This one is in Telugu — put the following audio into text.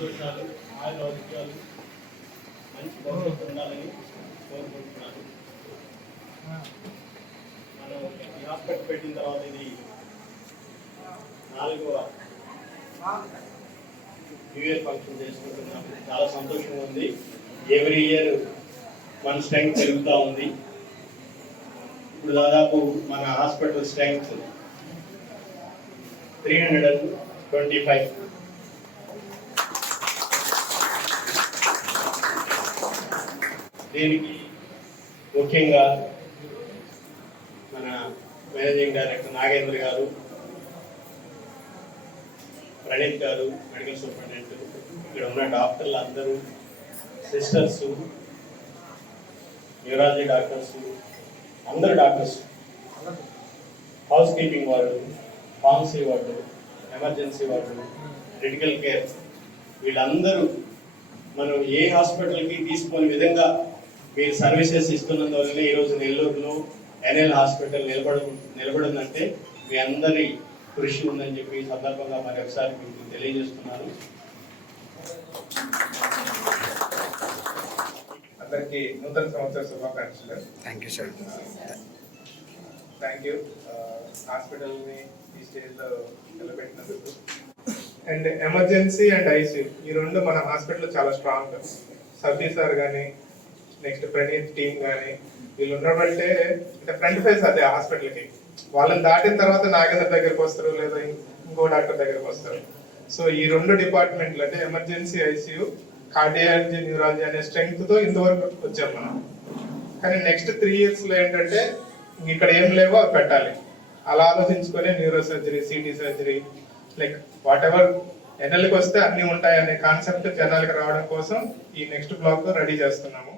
సంతోషాలు ఆరోగ్యాలు మంచి భవిష్యత్తు ఉండాలని కోరుకుంటున్నాను. మనం ఈ హాస్పిటల్ పెట్టిన తర్వాత ఇది 4వ న్యూ ఇయర్ ఫంక్షన్ చేసుకుంటున్నాం. చాలా సంతోషంగా ఉంది. ఎవ్రీ ఇయర్ మన స్ట్రెంగ్త్ పెరుగుతూ ఉంది. ఇప్పుడు దాదాపు మన హాస్పిటల్ స్ట్రెంగ్త్ 325. దీనికి ముఖ్యంగా మన మేనేజింగ్ డైరెక్టర్ నాగేంద్ర గారు, ప్రణీత్ గారు, మెడికల్ సూపరింటెండెంట్, ఇక్కడ ఉన్న డాక్టర్లు అందరూ, సిస్టర్స్, న్యూరాలజీ డాక్టర్స్, అందరు doctors, house keeping ward, pharmacy ward, emergency ward, critical care, వీళ్ళందరూ మనం ఏ హాస్పిటల్కి తీసుకునే విధంగా మీరు సర్వీసెస్ ఇస్తున్నందువల్లనే ఈరోజు నెల్లూరులో ఎన్ఎల్ హాస్పిటల్ నిలబడిందంటే మీ అందరి కృషి ఉందని చెప్పి ఈ సందర్భంగా మరి ఒకసారి మీకు తెలియజేస్తున్నాను. అందరికీ నూతన సంవత్సర శుభాకాంక్షలు. Thank you sir. Thank you హాస్పిటల్ని ఈ స్టేజ్లో నిలబెట్టినందుకు. అండ్ ఎమర్జెన్సీ అండ్ ఐసీయూ ఈ రెండు మన హాస్పిటల్ చాలా స్ట్రాంగ్. సతీ సార్ కానీ, నెక్స్ట్ ప్రణీత్ టీమ్ కానీ, వీళ్ళు ఉన్నబట్టే అంటే ఫ్రంట్ ఫేస్ అదే హాస్పిటల్కి. వాళ్ళని దాటిన తర్వాత నాగేంద్ర దగ్గరికి వస్తారు, లేదా ఇంకో డాక్టర్ దగ్గరికి వస్తారు. సో ఈ రెండు డిపార్ట్మెంట్లు అంటే ఎమర్జెన్సీ, ఐసీయూ, కార్డియాలజీ, న్యూరాలజీ అనే స్ట్రెంగ్త్తో ఇంతవరకు వచ్చాం మనం. కానీ నెక్స్ట్ 3 yearsలో ఏంటంటే ఇక్కడ ఏం లేవో అవి పెట్టాలి. అలా ఆలోచించుకొని neuro surgery, city surgery, like whatever ఎన్ఎల్కి వస్తే అన్నీ ఉంటాయి అనే కాన్సెప్ట్ జనాలకు రావడం కోసం ఈ నెక్స్ట్ బ్లాక్ రెడీ చేస్తున్నాము.